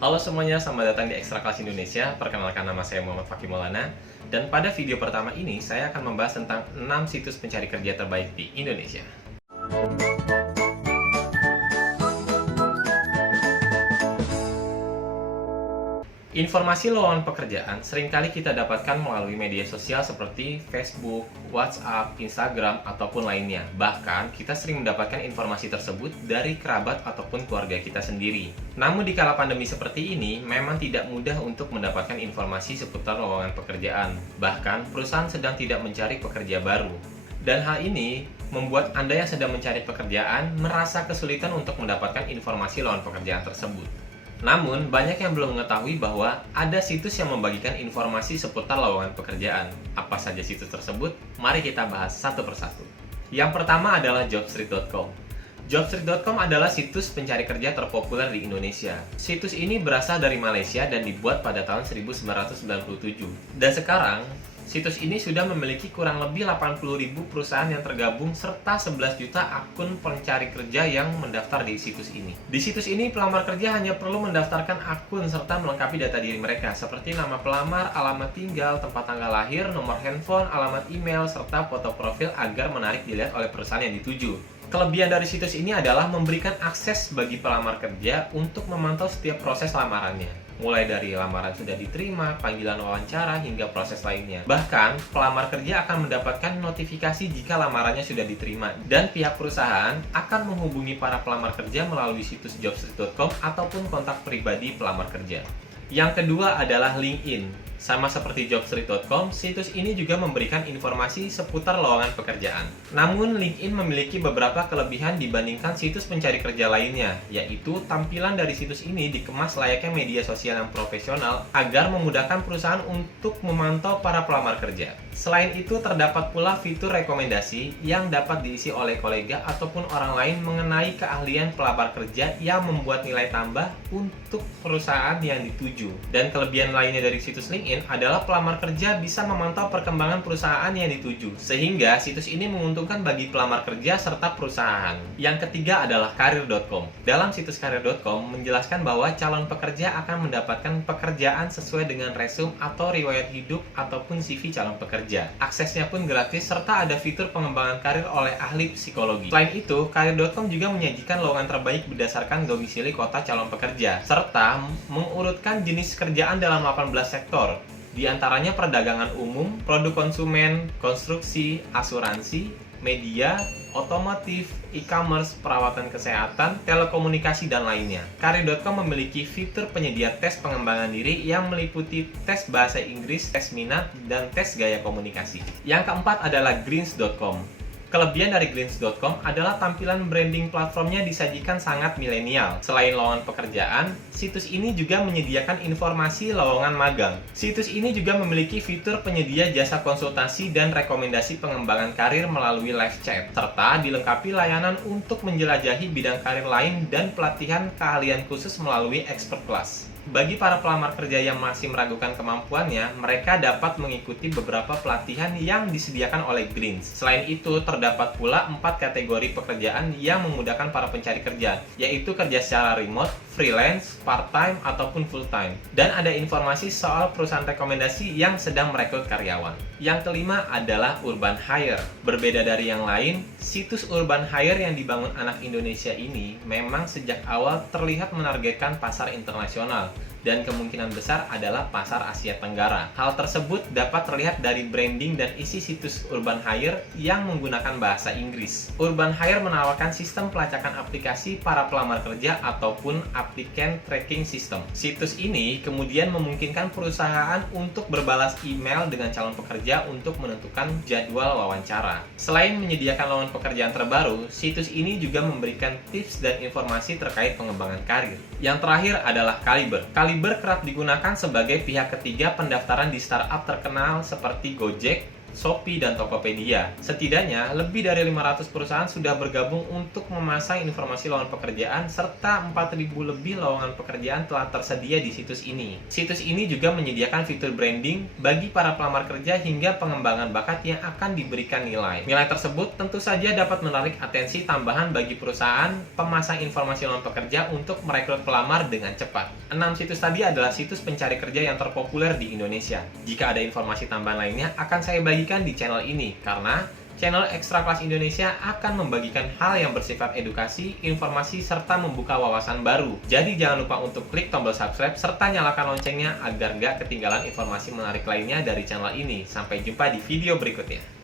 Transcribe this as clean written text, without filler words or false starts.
Halo semuanya, selamat datang di Ekstra Kelas Indonesia. Perkenalkan, nama saya Muhammad Fakih Maulana. Dan pada video pertama ini, saya akan membahas tentang 6 situs pencari kerja terbaik di Indonesia. Informasi lowongan pekerjaan seringkali kita dapatkan melalui media sosial seperti Facebook, WhatsApp, Instagram, ataupun lainnya. Bahkan, kita sering mendapatkan informasi tersebut dari kerabat ataupun keluarga kita sendiri. Namun di kala pandemi seperti ini, memang tidak mudah untuk mendapatkan informasi seputar lowongan pekerjaan. Bahkan, perusahaan sedang tidak mencari pekerja baru. Dan hal ini membuat Anda yang sedang mencari pekerjaan merasa kesulitan untuk mendapatkan informasi lowongan pekerjaan tersebut. Namun, banyak yang belum mengetahui bahwa ada situs yang membagikan informasi seputar lowongan pekerjaan. Apa saja situs tersebut? Mari kita bahas satu persatu. Yang pertama adalah jobstreet.com. Jobstreet.com adalah situs pencari kerja terpopuler di Indonesia. Situs ini berasal dari Malaysia dan dibuat pada tahun 1997. Dan sekarang, situs ini sudah memiliki kurang lebih 80.000 perusahaan yang tergabung serta 11 juta akun pencari kerja yang mendaftar di situs ini. Di situs ini, pelamar kerja hanya perlu mendaftarkan akun serta melengkapi data diri mereka seperti nama pelamar, alamat tinggal, tempat tanggal lahir, nomor handphone, alamat email, serta foto profil agar menarik dilihat oleh perusahaan yang dituju. Kelebihan dari situs ini adalah memberikan akses bagi pelamar kerja untuk memantau setiap proses lamarannya, mulai dari lamaran sudah diterima, panggilan wawancara, hingga proses lainnya. Bahkan, pelamar kerja akan mendapatkan notifikasi jika lamarannya sudah diterima, dan pihak perusahaan akan menghubungi para pelamar kerja melalui situs jobstreet.com ataupun kontak pribadi pelamar kerja. Yang kedua adalah LinkedIn. Sama seperti jobstreet.com, situs ini juga memberikan informasi seputar lowongan pekerjaan. Namun, LinkedIn memiliki beberapa kelebihan dibandingkan situs pencari kerja lainnya, yaitu tampilan dari situs ini dikemas layaknya media sosial yang profesional agar memudahkan perusahaan untuk memantau para pelamar kerja. Selain itu, terdapat pula fitur rekomendasi yang dapat diisi oleh kolega ataupun orang lain mengenai keahlian pelamar kerja yang membuat nilai tambah untuk perusahaan yang dituju. Dan kelebihan lainnya dari situs LinkedIn adalah pelamar kerja bisa memantau perkembangan perusahaan yang dituju, sehingga situs ini menguntungkan bagi pelamar kerja serta perusahaan. Yang ketiga adalah karir.com. Dalam situs karir.com menjelaskan bahwa calon pekerja akan mendapatkan pekerjaan sesuai dengan resume atau riwayat hidup ataupun CV calon pekerja. Aksesnya pun gratis serta ada fitur pengembangan karir oleh ahli psikologi. Selain itu, karir.com juga menyajikan lowongan terbaik berdasarkan domisili kota calon pekerja, serta mengurutkan jenis kerjaan dalam 18 sektor. Di antaranya perdagangan umum, produk konsumen, konstruksi, asuransi, media, otomotif, e-commerce, perawatan kesehatan, telekomunikasi, dan lainnya. Karir.com memiliki fitur penyedia tes pengembangan diri yang meliputi tes bahasa Inggris, tes minat, dan tes gaya komunikasi. Yang keempat adalah greens.com. Kelebihan dari greens.com adalah tampilan branding platformnya disajikan sangat milenial. Selain lowongan pekerjaan, situs ini juga menyediakan informasi lowongan magang. Situs ini juga memiliki fitur penyedia jasa konsultasi dan rekomendasi pengembangan karir melalui live chat, serta dilengkapi layanan untuk menjelajahi bidang karir lain dan pelatihan keahlian khusus melalui expert class. Bagi para pelamar kerja yang masih meragukan kemampuannya, mereka dapat mengikuti beberapa pelatihan yang disediakan oleh Greens. Selain itu, terdapat pula 4 kategori pekerjaan yang memudahkan para pencari kerja, yaitu kerja secara remote, freelance, part-time, ataupun full-time. Dan ada informasi soal perusahaan rekomendasi yang sedang merekrut karyawan. Yang kelima adalah Urban Hire. Berbeda dari yang lain, situs Urban Hire yang dibangun anak Indonesia ini memang sejak awal terlihat menargetkan pasar internasional, dan kemungkinan besar adalah pasar Asia Tenggara. Hal tersebut dapat terlihat dari branding dan isi situs Urban Hire yang menggunakan bahasa Inggris. Urban Hire menawarkan sistem pelacakan aplikasi para pelamar kerja ataupun applicant tracking system. Situs ini kemudian memungkinkan perusahaan untuk berbalas email dengan calon pekerja untuk menentukan jadwal wawancara. Selain menyediakan lowongan pekerjaan terbaru, situs ini juga memberikan tips dan informasi terkait pengembangan karir. Yang terakhir adalah Caliber. Caliber kerap digunakan sebagai pihak ketiga pendaftaran di startup terkenal seperti Gojek, Shopee, dan Tokopedia. Setidaknya, lebih dari 500 perusahaan sudah bergabung untuk memasang informasi lowongan pekerjaan, serta 4.000 lebih lowongan pekerjaan telah tersedia di situs ini. Situs ini juga menyediakan fitur branding bagi para pelamar kerja hingga pengembangan bakat yang akan diberikan nilai. Nilai tersebut tentu saja dapat menarik atensi tambahan bagi perusahaan pemasang informasi lowongan pekerja untuk merekrut pelamar dengan cepat. 6 situs tadi adalah situs pencari kerja yang terpopuler di Indonesia. Jika ada informasi tambahan lainnya, akan saya bagikan di channel ini, karena channel Ekstra Kelas Indonesia akan membagikan hal yang bersifat edukasi, informasi, serta membuka wawasan baru. Jadi jangan lupa untuk klik tombol subscribe, serta nyalakan loncengnya agar nggak ketinggalan informasi menarik lainnya dari channel ini. Sampai jumpa di video berikutnya.